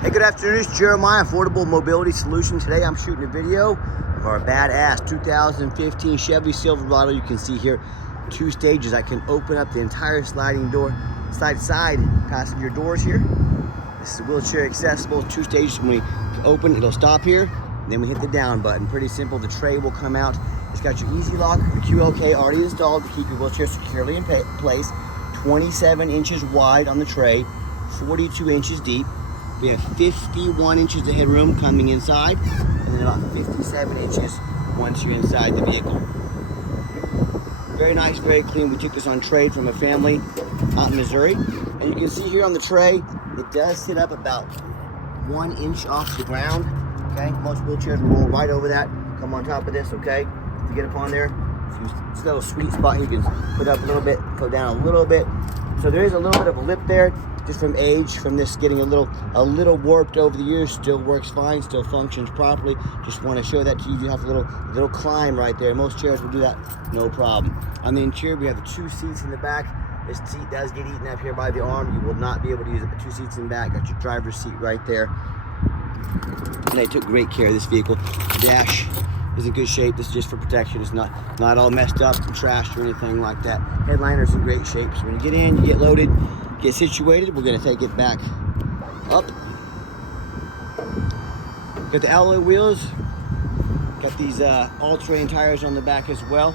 Hey, good afternoon, it's Jeremiah, Affordable Mobility Solution. Today I'm shooting a video of our badass 2015 Chevy Silverado. You can see here 2 stages. I can open up the entire sliding door, side passenger doors here. This is wheelchair accessible, 2 stages. When we open, it'll stop here, and then we hit the down button. Pretty simple. The tray will come out. It's got your Easy Lock, the QLK already installed to keep your wheelchair securely in place. 27 inches wide on the tray, 42 inches deep. We have 51 inches of headroom coming inside, and then about 57 inches once you're inside the vehicle. Very nice, very clean. We took this on trade from a family out in Missouri. And you can see here on the tray, it does sit up about 1 inch off the ground. Okay, most wheelchairs will roll right over that, come on top of this, okay? If you get up on there, it's a little sweet spot. You can put up a little bit, go down a little bit. So there is a little bit of a lip there, just from age, from this getting a little warped over the years. Still works fine, still functions properly. Just want to show that to you. You have a little climb right there. Most chairs will do that, no problem. On the interior, we have the 2 seats in the back. This seat does get eaten up here by the arm. You will not be able to use it. The 2 seats in the back. Got your driver's seat right there. And I took great care of this vehicle. The dash is in good shape. This is just for protection. It's not all messed up and trashed or anything like that. Headliner's in great shape. So when you get in, you get loaded, get situated. We're gonna take it back up. Got the alloy wheels. Got these all-terrain tires on the back as well.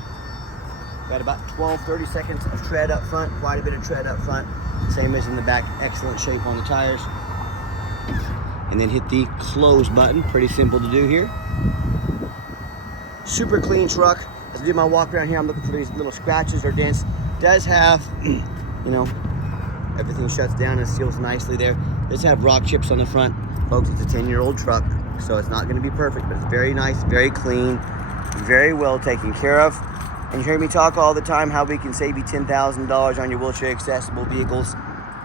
Got about 30 seconds of tread up front. Quite a bit of tread up front. Same as in the back. Excellent shape on the tires. And then hit the close button. Pretty simple to do here. Super clean truck. As I do my walk around here, I'm looking for these little scratches or dents. Does have, you know, everything shuts down and seals nicely there. Does have rock chips on the front. Folks, it's a 10-year-old truck, so it's not going to be perfect, but it's very nice, very clean, very well taken care of. And you hear me talk all the time how we can save you $10,000 on your wheelchair accessible vehicles.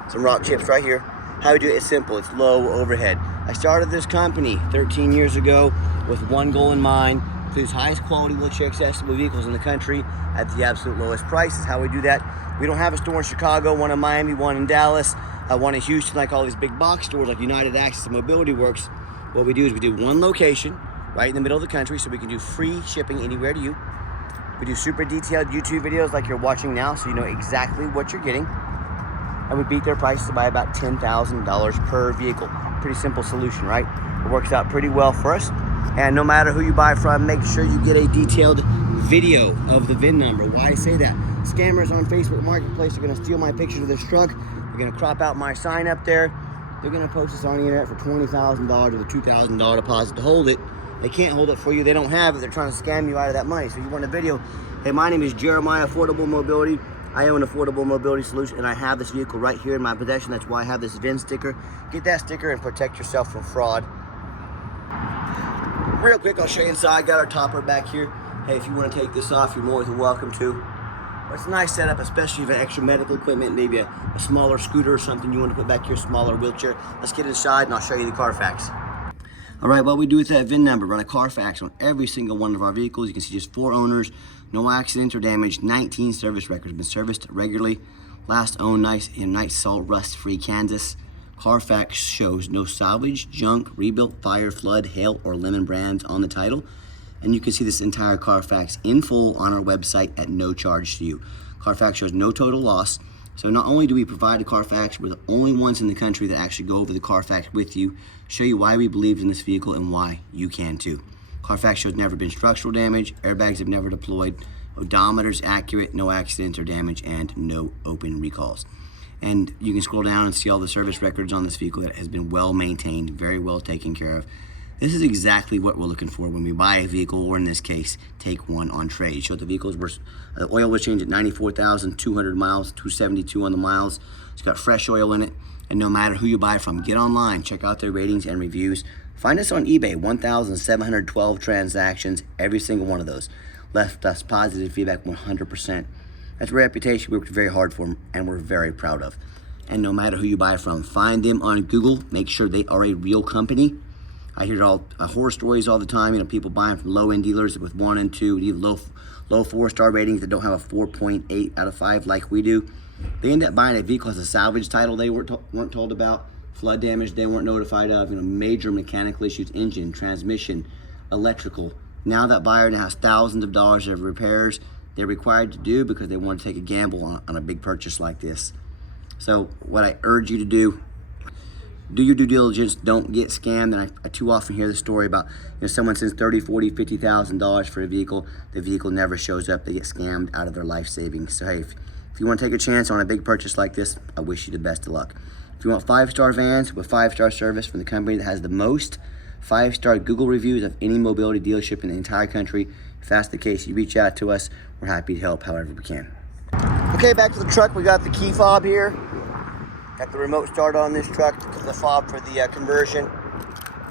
Some rock chips right here. How we do it is simple. It's low overhead. I started this company 13 years ago with one goal in mind: produce highest quality wheelchair accessible vehicles in the country at the absolute lowest prices. How we do that: we don't have a store in Chicago, one in Miami, one in Dallas, one in Houston, like all these big box stores like United Access and Mobility Works. What we do is we do one location right in the middle of the country, so we can do free shipping anywhere to you. We do super detailed YouTube videos like you're watching now, so you know exactly what you're getting. And we beat their prices by about $10,000 per vehicle. Pretty simple solution, right? It works out pretty well for us. And no matter who you buy from, make sure you get a detailed video of the VIN number. Why I say that? Scammers on Facebook Marketplace are going to steal my pictures of this truck. They're going to crop out my sign up there. They're going to post this on the internet for $20,000 with a $2,000 deposit to hold it. They can't hold it for you. They don't have it. They're trying to scam you out of that money. So you want a video. Hey, my name is Jeremiah, Affordable Mobility. I own Affordable Mobility Solution, and I have this vehicle right here in my possession. That's why I have this VIN sticker. Get that sticker and protect yourself from fraud. Real quick, I'll show you inside. Got our topper back here. Hey, if you want to take this off, you're more than welcome to. But it's a nice setup, especially if you have extra medical equipment, maybe a smaller scooter or something you want to put back here, smaller wheelchair. Let's get inside and I'll show you the Carfax. All right, what we do with that VIN number, run a Carfax on every single one of our vehicles. You can see just 4 owners, no accidents or damage, 19 service records, been serviced regularly. Last owned in nice salt rust-free Kansas. Carfax shows no salvage, junk, rebuilt, fire, flood, hail, or lemon brands on the title. And you can see this entire Carfax in full on our website at no charge to you. Carfax shows no total loss. So not only do we provide a Carfax, we're the only ones in the country that actually go over the Carfax with you, show you why we believed in this vehicle and why you can too. Carfax shows never been structural damage, airbags have never deployed, odometer's accurate, no accidents or damage, and no open recalls. And you can scroll down and see all the service records on this vehicle that has been well maintained, very well taken care of. This is exactly what we're looking for when we buy a vehicle, or in this case, take one on trade. Show the vehicles were, the oil was changed at 94,200 miles, 272 on the miles. It's got fresh oil in it. And no matter who you buy from, get online, check out their ratings and reviews. Find us on eBay, 1,712 transactions, every single one of those. Left us positive feedback 100%. That's a reputation we worked very hard for and we're very proud of. And no matter who you buy from, find them on Google, make sure they are a real company. I hear horror stories all the time, you know, people buying from low-end dealers with 1 and 2, even low 4-star ratings that don't have a 4.8 out of 5 like we do. They end up buying a vehicle as a salvage title they weren't told about. flood damage they weren't notified of, major mechanical issues, engine, transmission, electrical. Now that buyer has thousands of dollars of repairs they're required to do because they want to take a gamble on a big purchase like this. So what I urge you to do your due diligence. Don't get scammed. And I too often hear the story about someone sends $30,000, $40,000, $50,000 for a vehicle. The vehicle never shows up. They get scammed out of their life savings. So hey, if you want to take a chance on a big purchase like this, I wish you the best of luck. If you want 5-star vans with 5-star service from the company that has the most 5-star Google reviews of any mobility dealership in the entire country, if that's the case, you reach out to us. We're happy to help however we can. Okay, back to the truck. We got the key fob here. Got the remote start on this truck, the fob for the conversion,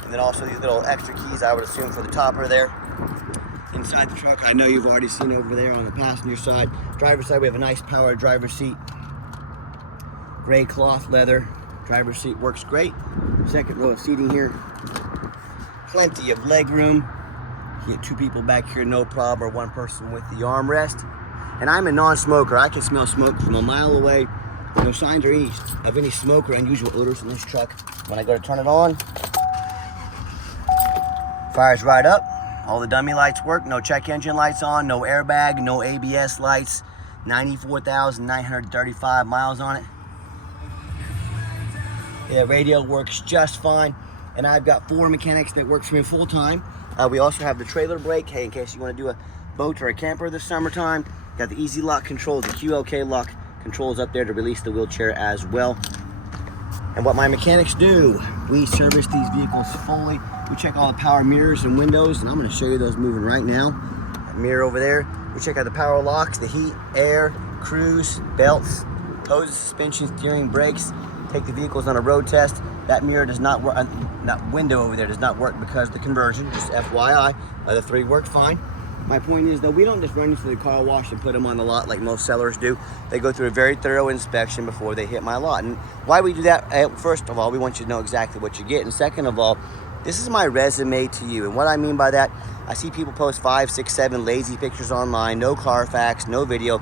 and then also these little extra keys, I would assume, for the topper there. Inside the truck, I know you've already seen over there on the passenger side. Driver's side, we have a nice power driver's seat. Gray cloth leather. Driver's seat works great. Second row of seating here. Plenty of leg room. You get 2 people back here, no problem, or 1 person with the armrest. And I'm a non-smoker. I can smell smoke from a mile away. No signs of any smoke or unusual odors in this truck. When I go to turn it on, fires right up. All the dummy lights work. No check engine lights on, no airbag, no ABS lights. 94,935 miles on it. Yeah, radio works just fine. And I've got 4 mechanics that work for me full time. We also have the trailer brake. Hey, in case you want to do a boat or a camper this summertime. Got the easy lock controls, the QLK lock controls up there to release the wheelchair as well. And what my mechanics do, we service these vehicles fully. We check all the power mirrors and windows, and I'm going to show you those moving right now. That mirror over there. We check out the power locks, the heat, air, cruise, belts, hoses, suspension, steering, brakes. Take the vehicles on a road test. That mirror does not work, that window over there does not work because of the conversion, just FYI. The 3 work fine. My point is, though, we don't just run you through the car wash and put them on the lot like most sellers do. They go through a very thorough inspection before they hit my lot. And why we do that, first of all, we want you to know exactly what you get. And second of all, this is my resume to you. And what I mean by that, I see people post 5, 6, 7 lazy pictures online, no Carfax, no video.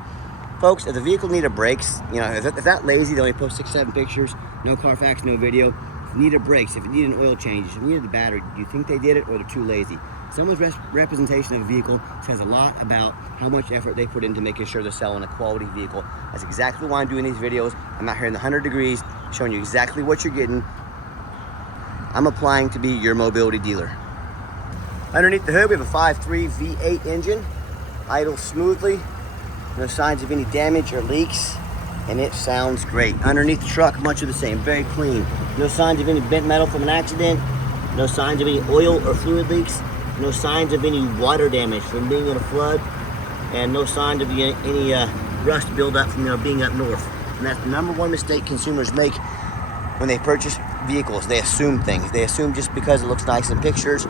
Folks, if the vehicle needed brakes, if that lazy, they only post 6, 7 pictures, no Carfax, no video. If it needed brakes, if it needed an oil change, if it needed the battery, do you think they did it or they're too lazy? Someone's representation of a vehicle says a lot about how much effort they put into making sure they're selling a quality vehicle. That's exactly why I'm doing these videos. I'm out here in the 100 degrees, showing you exactly what you're getting. I'm applying to be your mobility dealer. Underneath the hood, we have a 5.3 V8 engine, idles smoothly, no signs of any damage or leaks, and it sounds great. Underneath the truck, much of the same, very clean. No signs of any bent metal from an accident, no signs of any oil or fluid leaks, no signs of any water damage from being in a flood, and no signs of any rust buildup from being up north. And that's the #1 mistake consumers make when they purchase vehicles. They assume things. They assume just because it looks nice in pictures.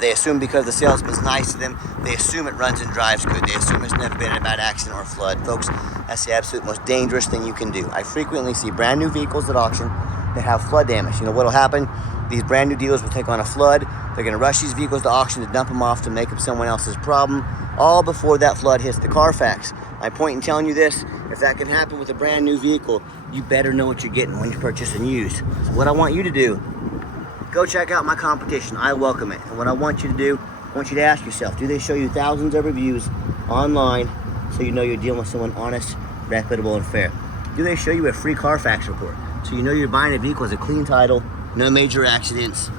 They assume because the salesman's nice to them. They assume it runs and drives good. They assume it's never been in a bad accident or flood. Folks, that's the absolute most dangerous thing you can do. I frequently see brand new vehicles at auction that have flood damage. What'll happen? These brand new dealers will take on a flood. They're going to rush these vehicles to auction to dump them off to make them someone else's problem, all before that flood hits the Carfax. My point in telling you this, if that can happen with a brand new vehicle, you better know what you're getting when you purchase and use. So what I want you to do, go check out my competition. I welcome it. And what I want you to do, I want you to ask yourself, do they show you thousands of reviews online so you know you're dealing with someone honest, reputable, and fair? Do they show you a free Carfax report so you know you're buying a vehicle with a clean title, no major accidents,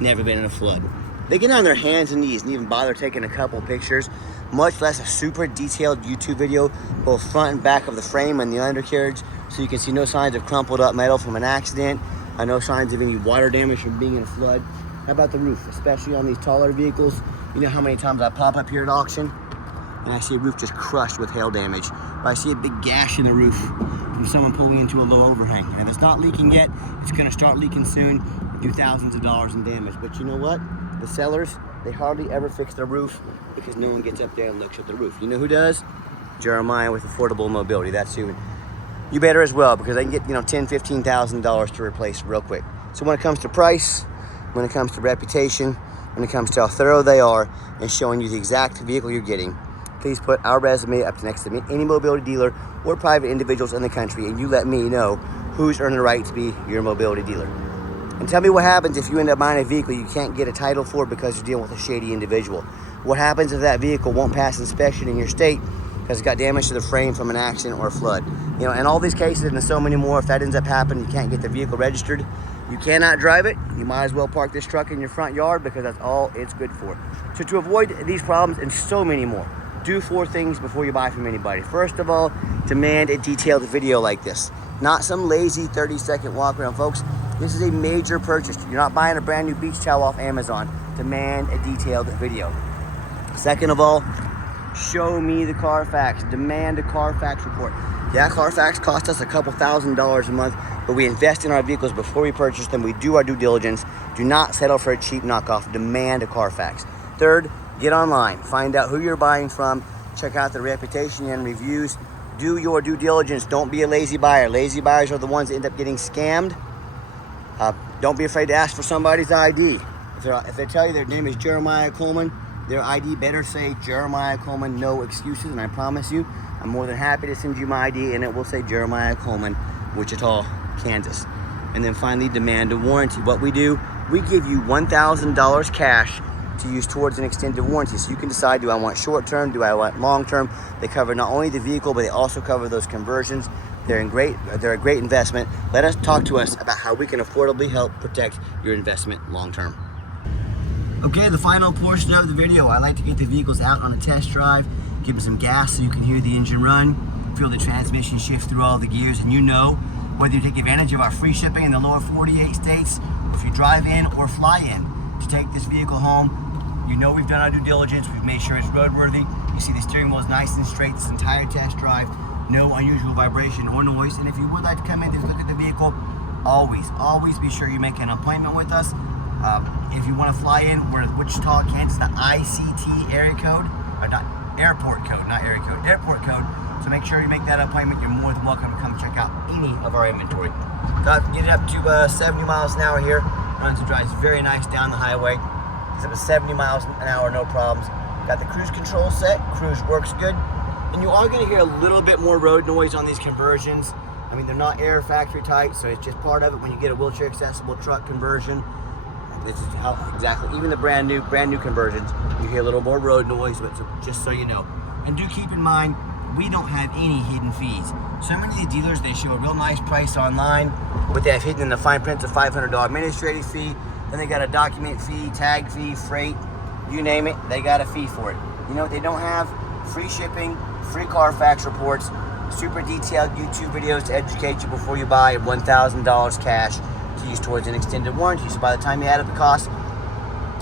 never been in a flood? They get on their hands and knees and even bother taking a couple pictures, much less a super detailed YouTube video, both front and back of the frame and the undercarriage, so you can see no signs of crumpled up metal from an accident, no signs of any water damage from being in a flood. How about the roof, especially on these taller vehicles? You know how many times I pop up here at auction and I see a roof just crushed with hail damage, or I see a big gash in the roof from someone pulling into a low overhang. And if it's not leaking yet, it's gonna start leaking soon and do thousands of dollars in damage. But you know what? The sellers, they hardly ever fix their roof because no one gets up there and looks at the roof. You know who does? Jeremiah with Affordable Mobility. That's who. You better as well, because they can get $10,000, $15,000 to replace real quick. So when it comes to price, when it comes to reputation, when it comes to how thorough they are and showing you the exact vehicle you're getting, please put our resume up next to me, any mobility dealer or private individuals in the country, and you let me know who's earned the right to be your mobility dealer. And tell me what happens if you end up buying a vehicle you can't get a title for because you're dealing with a shady individual. What happens if that vehicle won't pass inspection in your state because it got damage to the frame from an accident or a flood? You know, in all these cases and so many more, if that ends up happening, you can't get the vehicle registered, you cannot drive it, you might as well park this truck in your front yard because that's all it's good for. So to avoid these problems and so many more, do 4 things before you buy from anybody. First of all, demand a detailed video like this. Not some lazy 30-second walk around, folks. This is a major purchase. You're not buying a brand new beach towel off Amazon. Demand a detailed video. Second of all, show me the Carfax. Demand a Carfax report. Yeah, Carfax costs us a couple $1,000s a month, but we invest in our vehicles before we purchase them. We do our due diligence. Do not settle for a cheap knockoff. Demand a Carfax. Third, get online. Find out who you're buying from. Check out the reputation and reviews. Do your due diligence. Don't be a lazy buyer. Lazy buyers are the ones that end up getting scammed. Don't be afraid to ask for somebody's ID. If they tell you their name is Jeremiah Coleman, their ID better say Jeremiah Coleman, no excuses. And I promise you, I'm more than happy to send you my ID and it will say Jeremiah Coleman, Wichita, Kansas. And then finally, demand a warranty. What we do, we give you $1,000 cash to use towards an extended warranty. So you can decide, do I want short term, do I want long term? They cover not only the vehicle, but they also cover those conversions. They're a great investment. Let us talk to us about how we can affordably help protect your investment long term. Okay, the final portion of the video, I like to get the vehicles out on a test drive, give them some gas so you can hear the engine run, feel the transmission shift through all the gears, and you know whether you take advantage of our free shipping in the lower 48 states, or if you drive in or fly in to take this vehicle home, you know we've done our due diligence, we've made sure it's roadworthy. You see the steering wheel is nice and straight this entire test drive, no unusual vibration or noise. And if you would like to come in to look at the vehicle, always be sure you make an appointment with us. If you want to fly in, we're in Wichita, Kansas, the ICT area code, or not airport code, not area code, airport code. So make sure you make that appointment. You're more than welcome to come check out any of our inventory. Got to get it up to 70 miles an hour here. Runs and drives very nice down the highway. It's up to 70 miles an hour, no problems. Got the cruise control set. Cruise works good. And you are going to hear a little bit more road noise on these conversions. I mean, they're not air factory tight, so it's just part of it when you get a wheelchair accessible truck conversion. This is how exactly, even the brand new conversions, you hear a little more road noise, but just so you know. And do keep in mind, we don't have any hidden fees. So many of the dealers, they show a real nice price online, but they have hidden in the fine print a $500 administrative fee, then they got a document fee, tag fee, freight, you name it, they got a fee for it. You know what they don't have? Free shipping, free Carfax reports, super detailed YouTube videos to educate you before you buy, $1,000 cash to use towards an extended warranty. So by the time you add up the cost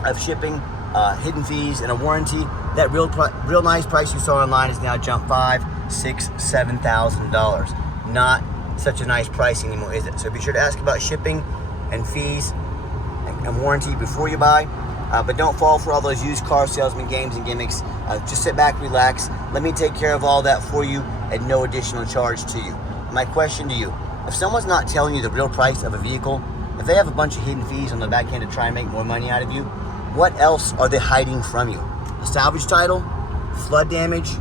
of shipping, hidden fees, and a warranty, that real nice price you saw online is now jumped $5,000, $6,000, $7,000. Not such a nice price anymore, is it? So be sure to ask about shipping and fees and warranty before you buy. But don't fall for all those used car salesman games and gimmicks. Just sit back, relax. Let me take care of all that for you at no additional charge to you. My question to you, if someone's not telling you the real price of a vehicle, if they have a bunch of hidden fees on the back end to try and make more money out of you, what else are they hiding from you? A salvage title, flood damage,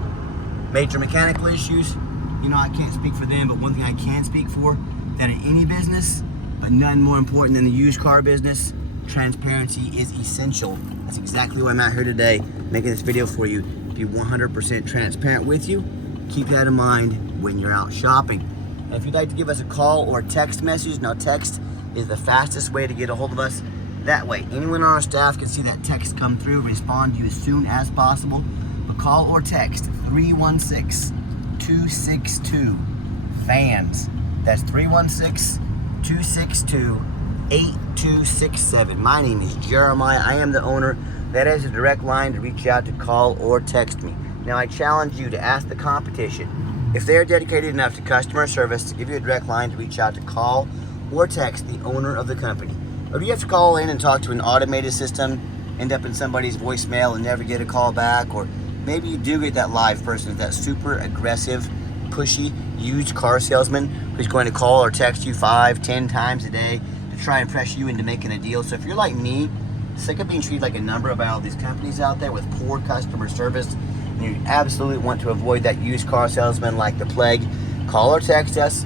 major mechanical issues? You know, I can't speak for them, but one thing I can speak for, that in any business, but none more important than the used car business, transparency is essential. That's exactly why I'm out here today, making this video for you, to be 100% transparent with you. Keep that in mind when you're out shopping. And if you'd like to give us a call or text message, now text is the fastest way to get a hold of us. That way, anyone on our staff can see that text come through, respond to you as soon as possible. But call or text 316-262-VANS. That's 316-262-8267. My name is Jeremiah. I am the owner. That is a direct line to reach out to call or text me. Now I challenge you to ask the competition if they are dedicated enough to customer service to give you a direct line to reach out to call or text the owner of the company. Or do you have to call in and talk to an automated system, end up in somebody's voicemail and never get a call back? Or maybe you do get that live person, that super aggressive, pushy, used car salesman who's going to call or text you 5-10 times a day to try and pressure you into making a deal. So if you're like me, sick of being treated like a number by all these companies out there with poor customer service, and you absolutely want to avoid that used car salesman like the plague, call or text us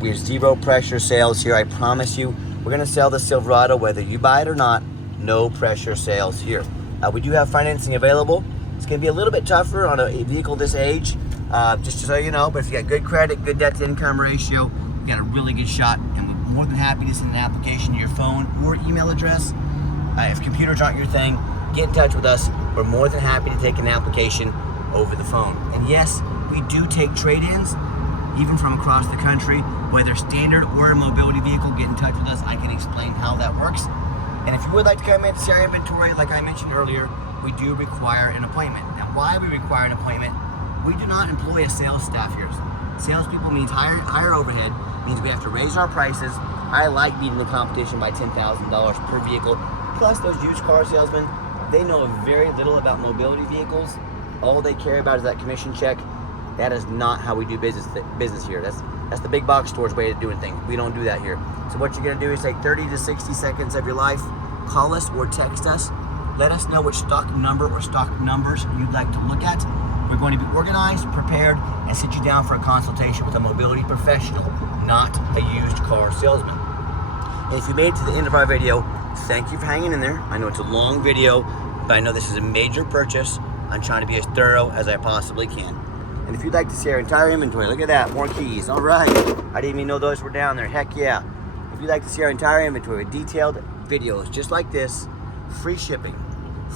We're zero pressure sales here. I promise you, we're gonna sell the Silverado whether you buy it or not. No pressure sales here. We do have financing available. It's gonna be a little bit tougher on a vehicle this age, just so you know, but if you got good credit, good debt to income ratio, you got a really good shot, and we're more than happy to send an application to your phone or email address. If computers aren't your thing, get in touch with us. We're more than happy to take an application over the phone. And yes, we do take trade-ins, even from across the country, whether standard or a mobility vehicle. Get in touch with us. I can explain how that works. And if you would like to come in to see our inventory, like I mentioned earlier, we do require an appointment. Now, why we require an appointment? We do not employ a sales staff here. Salespeople means higher overhead, means we have to raise our prices. I like beating the competition by $10,000 per vehicle. Plus, those used car salesmen, they know very little about mobility vehicles. All they care about is that commission check. That is not how we do business here. That's the big box store's way of doing things. We don't do that here. So what you're gonna do is take 30 to 60 seconds of your life, call us or text us, let us know which stock number or stock numbers you'd like to look at. We're going to be organized, prepared, and sit you down for a consultation with a mobility professional, not a used car salesman. And if you made it to the end of our video, thank you for hanging in there. I know it's a long video, but I know this is a major purchase. I'm trying to be as thorough as I possibly can. And if you'd like to see our entire inventory, look at that, more keys. All right, I didn't even know those were down there. Heck yeah. If you'd like to see our entire inventory with detailed videos just like this, free shipping,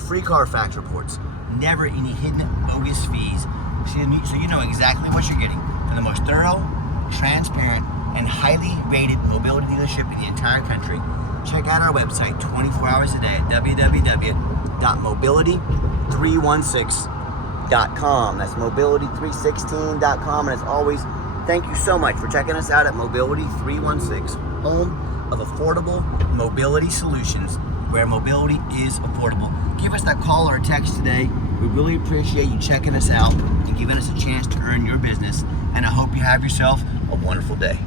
free Carfax reports, never any hidden bogus fees, so you know exactly what you're getting from the most thorough, transparent, and highly rated mobility dealership in the entire country. Check out our website 24 hours a day at www.mobility316.com. That's mobility316.com. And as always, thank you so much for checking us out at Mobility 316, home of affordable mobility solutions, where mobility is affordable. Give us that call or text today. We really appreciate you checking us out and giving us a chance to earn your business. And I hope you have yourself a wonderful day.